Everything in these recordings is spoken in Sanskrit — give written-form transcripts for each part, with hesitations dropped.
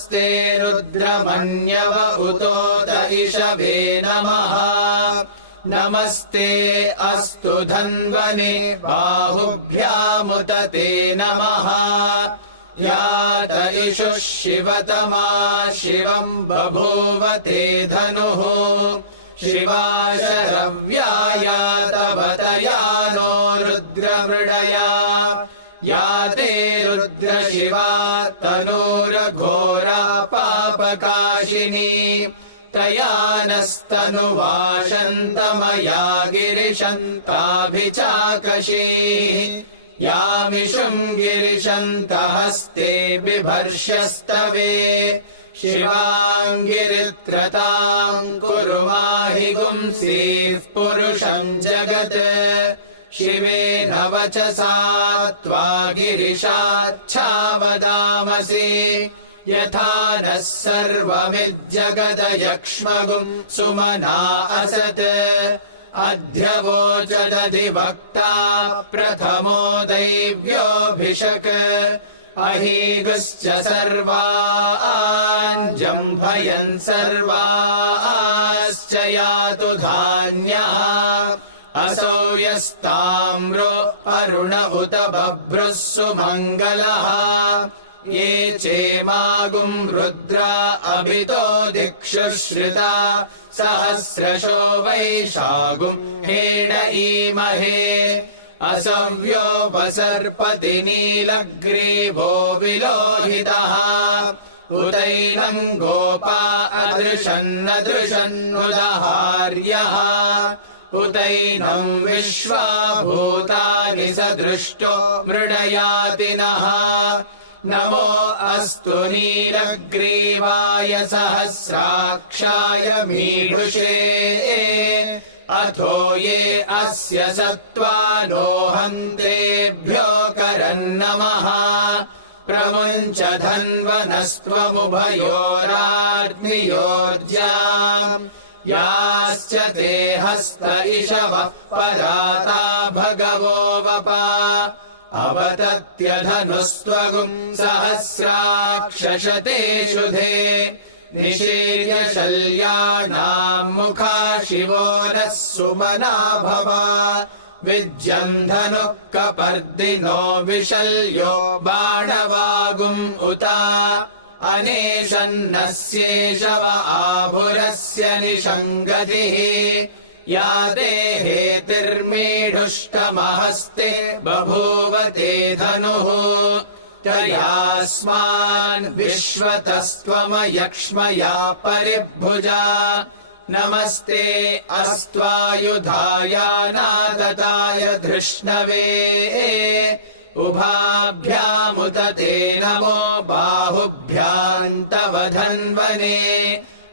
नमस्ते रुद्रमन्यव उतोत इषवे नमः नमस्ते अस्तु धन्वने बाहुभ्यामुत ते नमः यात इषुः शिवतमा शिवम् बभूव ते धनुः शिवा शरव्यायातवतया नो रुद्रमृडया या ते रुद्रशिवा तनूरघोरा पापकाशिनी तया नस्तनुवाशन्तमया गिरिशन्ताभिचाकशीः यामिषुम् गिरिशन्तहस्ते बिभर्ष्यस्तवे शिवाङ्गिरित्रताम् कुरु माहि गुंसीः पुरुषम् जगत् शिवेन वचसा त्वा गिरिशाच्छावदामसि यथा नः सर्वमिज्जगदयक्ष्मगुम् सुमना असत् अध्यवोचदधिवक्ता प्रथमो दैव्योऽभिषक् अहीगुश्च सर्वाञ्जम्भयन् सर्वाश्च यातु धान्यः असौ यस्ताम्रो अरुण उत बभ्रुः सुमङ्गलः ये चेमागुम् रुद्रा अभितो दिक्षु श्रिता सहस्रशो वैशागुम् हेड ईमहे असव्यो वसर्पति नीलग्रीवो विलोहितः उतैनम् गोपा अदृशन्नदृशन्नुदहार्यः उतैनम् विश्वा भूतानि सदृष्टो मृडयातिनः नमो अस्तु नीलग्रीवाय सहस्राक्षाय मीढुषे अथो ये अस्य सत्त्वानो हन्तेभ्यो करन्नमः प्रमुञ्च धन्वनस्त्वमुभयोराग्नियोर्जाम् याश्च ते हस्त इषवः पराता भगवो वपा अवतत्यधनुस्त्वगुम् सहस्राक्षशते शुधे निशीर्य शल्यानाम् मुखा शिवो नः सुमना भवा विज्यम् धनुः कपर्दिनो विशल्यो बाणवागुम् उता अनेशन्नस्येषव आभुरस्य निषङ्गतिः या देहेतिर्मीढुष्टमहस्ते बभूव ते धनुः तयास्मान् विश्वतस्त्वमयक्ष्मया परिभुजा नमस्ते अस्त्वायुधाय नादताय धृष्णवे उभाभ्यामुत ते नमो बाहुभ्याम् तव धन्वने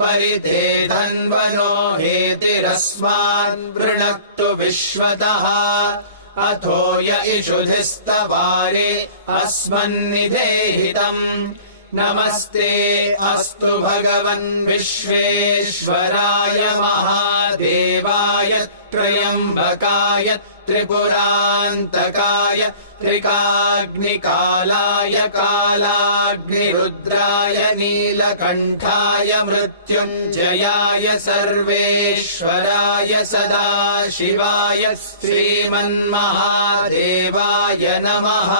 परिते धन्वनो हेतिरस्मान् वृणक्तु विश्वतः अथो य इषुधिस्तवारे अस्मन्निधेहितम् नमस्ते अस्तु भगवन् विश्वेश्वराय महादेवाय त्र्यम्बकाय त्रिपुरान्तकाय त्रिकाग्निकालाय कालाग्निरुद्राय नीलकण्ठाय मृत्युञ्जयाय सर्वेश्वराय सदाशिवाय श्रीमन्महादेवाय नमः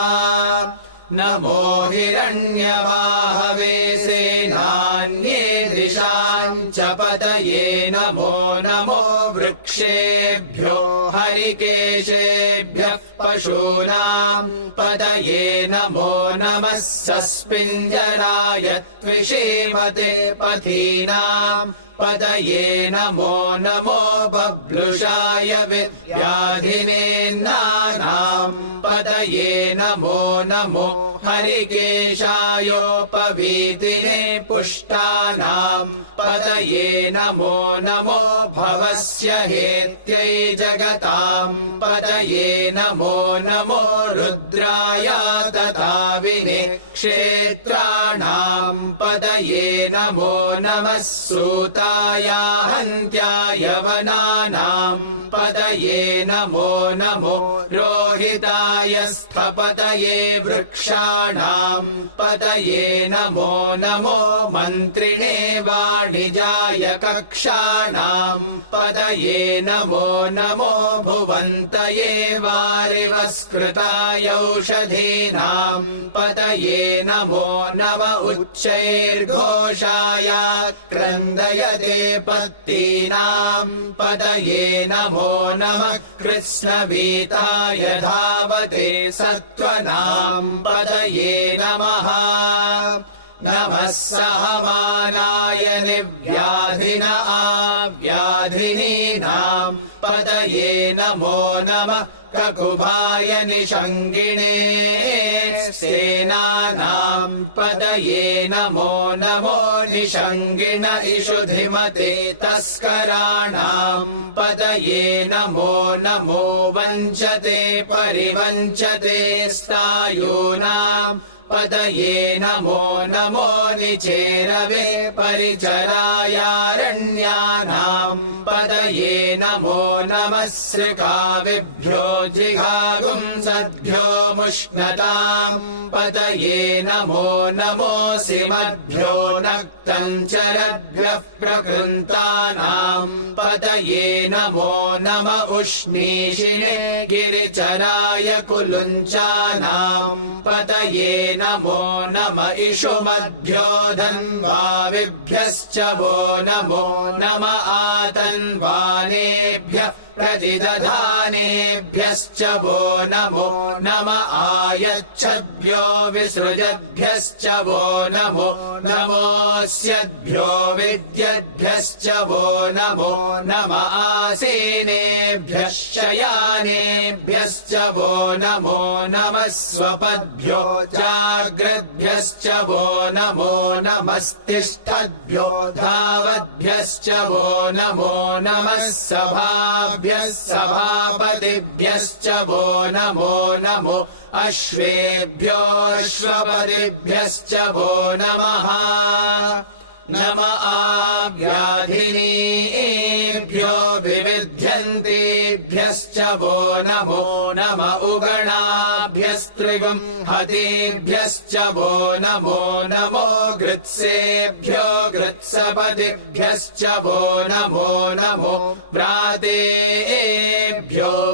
नमो हिरण्यवाहवे सेनान्ये दिशाम् च पतये नमो नमो वृक्षेभ्यो हरिकेशेभ्यः पशूनाम् पतये नमो नमः सस्पिञ्जराय त्विषीमते पथीनाम् पतये नमो नमो बभ्लुषाय विद्याधिनेन्नानाम् पतये नमो नमो हरिकेशायोपवीतिने पुष्टानाम् पतये नमो नमो भवस्य हेत्यै जगताम् पतये नमो नमो रुद्राय तथा विने क्षेत्राणाम् पतये नमो नमः सूताय हन्त्याय वनानाम् पतये नमो नमो रोहिताय स्थपतये वृक्षाणाम् पतये नमो नमो मन्त्रिणे वाणिजाय कक्षाणाम् पतये नमो नमो भुवन्तये वारिवस्कृताय औषधीनाम् पतये नमो नम उच्चैर्घोषाय क्रन्दयते पत्तीनाम् पतये नमो नमः कृत्स्नवीताय धावते सत्त्वनाम् पतये नमः नमः सहमानाय निर्व्याधिन आव्याधिनीनाम् पतये नमो नमः ककुभाय निषङ्गिणे सेनानाम् पतये नमो नमो निषङ्गिण इषुधिमते तस्कराणाम् पतये नमो नमो वञ्चते परिवञ्चते स्तायूनाम् पतये नमो नमो निचेरवे परिचरायारण्यानाम् पतये नमो नमः सृकाविभ्यो जिघागुंसद्भ्यो मुष्णताम् पतये नमो नमोऽसिमद्भ्यो नक्तञ्चरद्भ्यः प्रकृन्तानाम् पतये नमो नम उष्णीषिणे गिरिचराय कुलुञ्चानाम् पतये नमो नम इषुमद्भ्यो धन्वाविभ्यश्च वो नमो नम आतन्वानेभ्यः प्रतिदधानेभ्यश्च वो नमो नम आयच्छद्भ्यो विसृजद्भ्यश्च वो नमो नमोऽस्यद्भ्यो विद्यद्भ्यश्च वो नमो नम आसीनेभ्यः शयानेभ्यश्च वो नमो नमः स्वपद्भ्यो जाग्रद्भ्यश्च वो नमो नमस्तिष्ठद्भ्यो धावद्भ्यश्च वो नमो नमः सभाभ्यः सभापतिभ्यश्च वो नमो नमो अश्वेभ्योऽश्वपतिभ्यश्च वो नमः नम आव्याधिनीभ्यो विविध्यन्तेभ्यश्च वो नमो नम उगणाभ्यस्त्रिगुं हतेभ्यश्च वो नमो नमो गृत्सेभ्यो गृत्सपतिभ्यश्च वो नमो नमो व्रातेभ्यो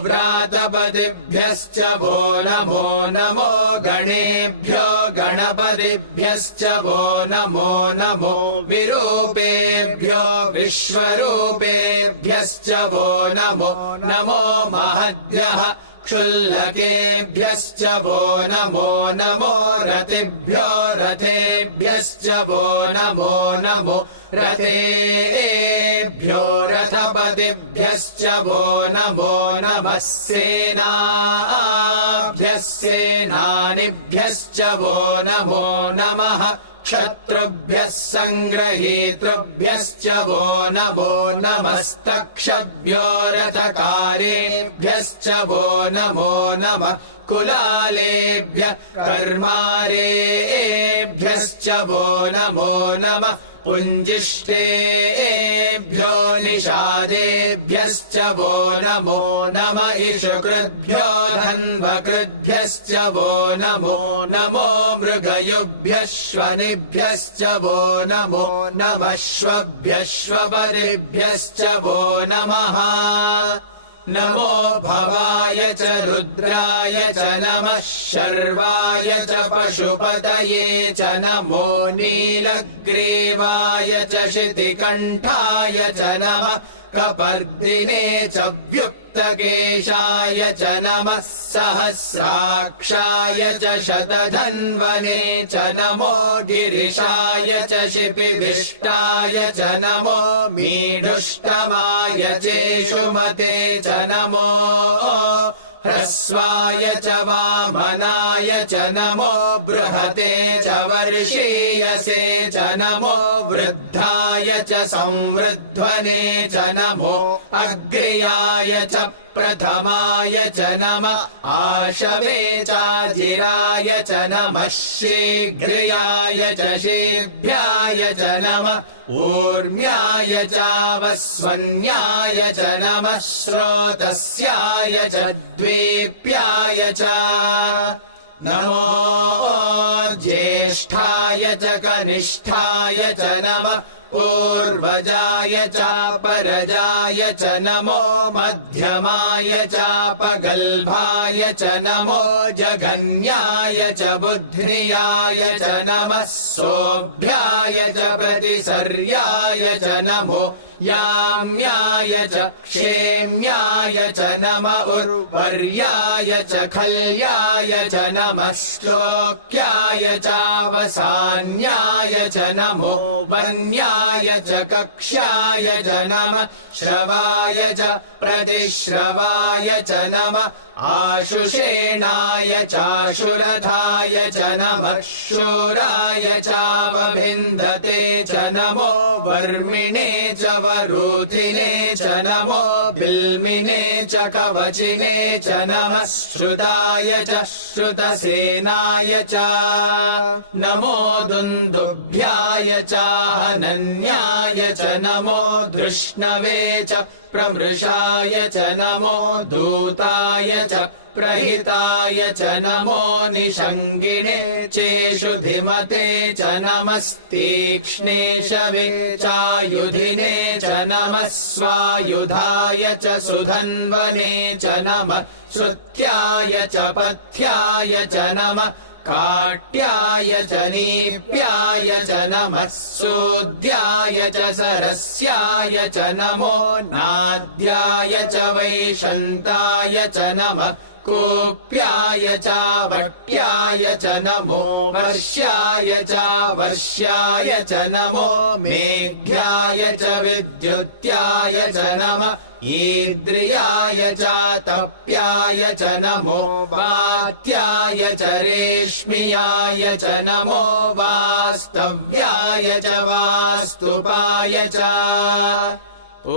व्रातपतिभ्यश्च वो नमो नमो गणेभ्यो गणपतिभ्यश्च वो नमो नमो विरूपेभ्यो विश्वरूपेभ्यश्च वो नमो नमो महद्भ्यः क्षुल्लकेभ्यश्च वो नमो नमो रतिभ्यो रथेभ्यश्च वो नमो नमो रथेभ्यो रथपतिभ्यश्च वो नमो नमः सेनाभ्यः सेनानिभ्यश्च वो नमो नमः क्षत्रुभ्यः सङ्ग्रहीतृभ्यश्च वो नमो नमस्तक्षभ्यो रथकारेभ्यश्च वो नमो नमः कुलालेभ्यः कर्मारेभ्यश्च वो नमो नमः पुञ्जिष्टेभ्यो निषादेभ्यश्च वो नमो नम इषुकृद्भ्यो धन्वकृद्भ्यश्च वो नमो नमो मृगयुभ्यः श्वनिभ्यश्च वो नमो नमश्वभ्यः श्वपतिभ्यश्च वो नमः नमो भवाय च रुद्राय च नमः शर्वाय च पशुपतये च नमो नीलग्रीवाय च शितिकण्ठाय च नमः कपर्दिने च व्युक्तकेशाय च नमः सहस्राक्षाय च शतधन्वने च नमो गिरिशाय च शिपिविष्टाय च नमो मीढुष्टमाय चेषुमते च नमो ह्रस्वाय च वामनाय च नमो बृहते च वर्षीयसे च नमो वृद्धाय मध्याय च संवृध्वने च नमो अग्र्याय च प्रथमाय च नमः आशवे चाजिराय च नमः शीघ्र्याय च शीघ्राय च नमः ऊर्म्याय चावस्वन्याय च नमः स्रोतस्याय च द्वीप्याय च नमो ज्येष्ठाय च कनिष्ठाय च नमः पूर्वजाय चापरजाय च नमो मध्यमाय चापगल्भाय च नमो जघन्याय च बुद्ध्याय च नमः सोऽभ्याय च प्रतिसर्याय च नमो याम्याय च क्षेम्याय च नम उर्वर्याय च खल्याय च नमः श्लोक्याय चावसान्याय च नमो वन्याय च कक्ष्याय च नमः श्रवाय च प्रतिश्रवाय च नमः आशुषेणाय चाशुरथाय च नमः शूराय चावभिन्दते च नमो वर्मिणे च वरूथिने च नमो बिल्मिने च कवचिने च नमः श्रुताय च श्रुतसेनाय च नमो दुन्दुभ्याय चाहनन्याय च नमो धृष्णवे च प्रमृषाय च नमो दूताय च प्रहिताय च नमो निषङ्गिणे चेषु धिमते च नमस्तीक्ष्णे शवे चायुधिने च नमः स्वायुधाय च सुधन्वने च नमः श्रुत्याय च पथ्याय च नमः काट्याय च नीप्याय च नमः सूद्याय च सरस्याय च नमो नाद्याय च वैशन्ताय च नमः कूप्याय चावट्याय च नमो वर्ष्याय चावर्ष्याय च नमो मेघ्याय च विद्युत्याय च नमः ईद्रियाय चातप्याय च नमो वात्याय च रेश्मियाय च नमो वास्तव्याय च वास्तुपाय च ॐ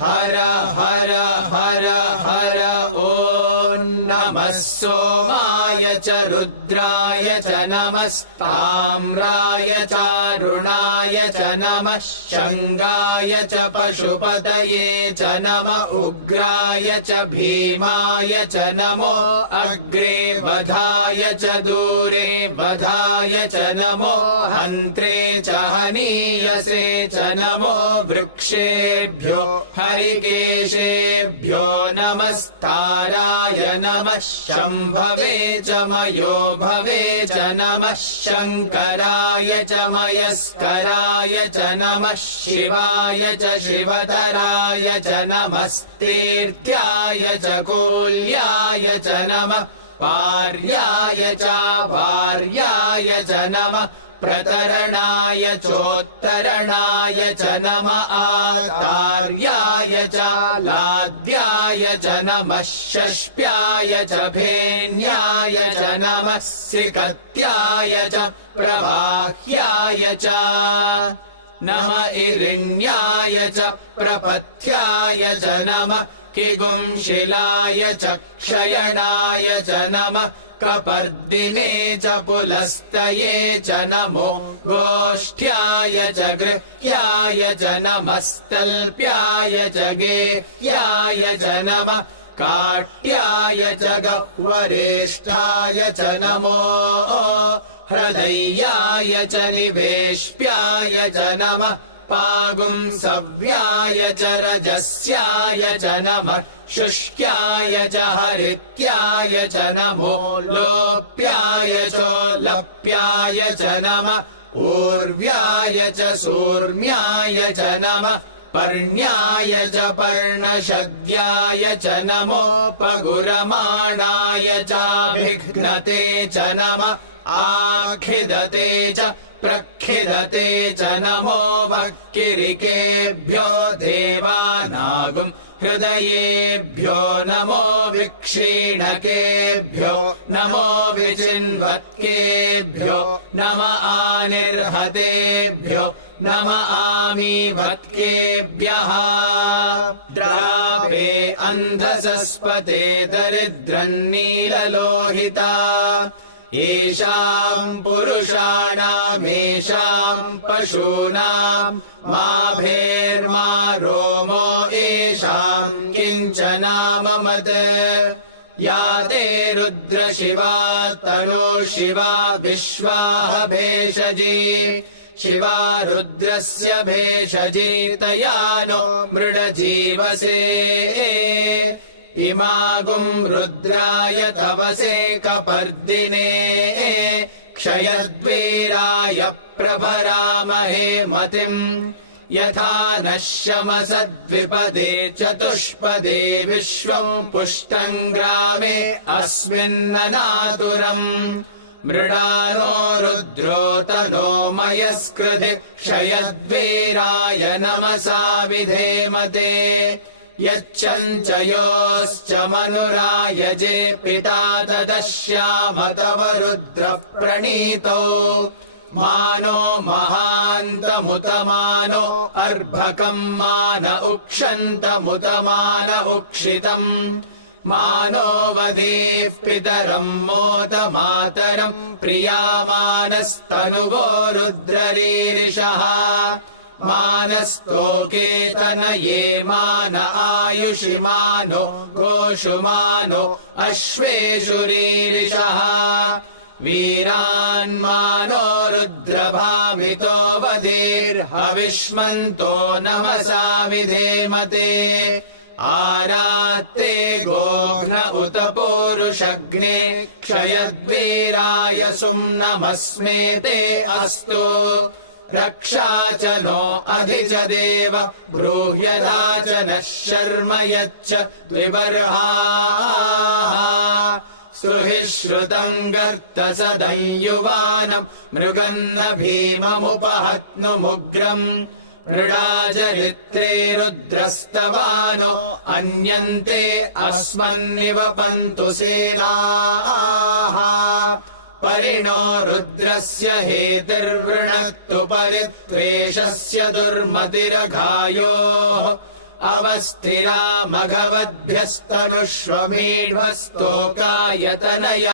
हर हर हर हर ॐ नमः सोमाय च रुद्राय च नमस्ताम्राय चारुणाय च नमः शङ्गाय च पशुपतये च नम उग्राय च भीमाय च नमो अग्रे वधाय च दूरे वधाय च नमो हन्त्रे च हनीयसे च नमो वृक्षेभ्यो हरिकेशेभ्यो नमस्ताराय नमः शम्भवे च मयो भवे च नमः शङ्कराय च मयस्कराय च नमः शिवाय च शिवतराय च नमस्तीर्थ्याय च कूल्याय च नमः पार्याय च वार्याय च नमः प्रतरणाय चोत्तरणाय च नम आतार्याय च लाद्याय च नमः षष्प्याय च भेन्याय च नमः सिकत्याय च प्रवाह्याय च नम इरिण्याय च प्रपथ्याय च नमः किगुंशिलाय च क्षयणाय च नमः कपर्दिने च पुलस्तये च नमो गोष्ठ्याय च गृह्याय च नमस्तल्प्याय च गेह्याय च नमः काट्याय च गह्वरेष्ठाय च नमो हृदयाय च निवेश्प्याय च नमः पागुंसव्याय च रजस्याय च नमः शुष्क्याय च हरित्याय च नमो लोप्याय चोलप्याय च नमः ऊर्व्याय च सूर्म्याय च नमः पर्ण्याय च पर्णशद्याय च नमो पगुरमाणाय चाभिघ्नते च नमः आखिदते च प्रखिदते च नमो वक्किरिकेभ्यो देवानागुम् हृदयेभ्यो नमो विक्षीणकेभ्यो नमो विचिन्वत्केभ्यो नम आनिर्हतेभ्यो नम आमीभत्केभ्यः द्रापे अन्धसस्पते दरिद्रन्नीललोहिता येषाम् पुरुषाणामेषाम् पशूनाम् मा भेर्मा रोमो येषाम् किञ्चनाममत् या ते रुद्रशिवा तनो शिवा विश्वाह भेषजी शिवा रुद्रस्य भेषजी तया नो मृडजीवसे इमागुम् रुद्राय तवसे कपर्दिने क्षयद्वीराय प्रभरामहे मतिम् यथा नः शमसद्विपदे चतुष्पदे विश्वम् पुष्टम् ग्रामे अस्मिन्ननातुरम् मृडानो रुद्रो तनो मयस्कृधि क्षयद्वीराय नमसा विधेमते यच्चञ्चयोश्च मनुरायजे पिता तदश्याम तव रुद्रः प्रणीतो मानो महान्तमुतमानो अर्भकम् मान उक्षन्तमुतमान उक्षितम् मानो वधीः पितरम् मोद मातरम् प्रियामानस्तनुवो रुद्ररीरिषः मानस्तोकेतनये मान आयुषि मानो गोषु मानो अश्वेषु रीरिषः वीरान्मानो रुद्रभामितो वधीर्हविष्मन्तो नमसा विधेमते आरात्ते गोघ्न उत पूरुषग्ने क्षयद्वीराय सुम्नमस्मेते अस्तु रक्षा च नो अधि च देव ब्रूह्यदा च नः शर्म यच्च द्विबर्हाः सुहि श्रुतम् गर्तसदम् युवानम् मृगन्न भीममुपहत्नुमुग्रम् मृडाचरित्रे रुद्रस्तवानो अन्यन्ते अस्मन्निवपन्तु सेनाः परिणो रुद्रस्य हेतिर्वृणक्तु परित्वेषस्य दुर्मतिरघायोः अवस्थिरा मघवद्भ्यस्तनुष्वमीढ्वस्तोकायतनया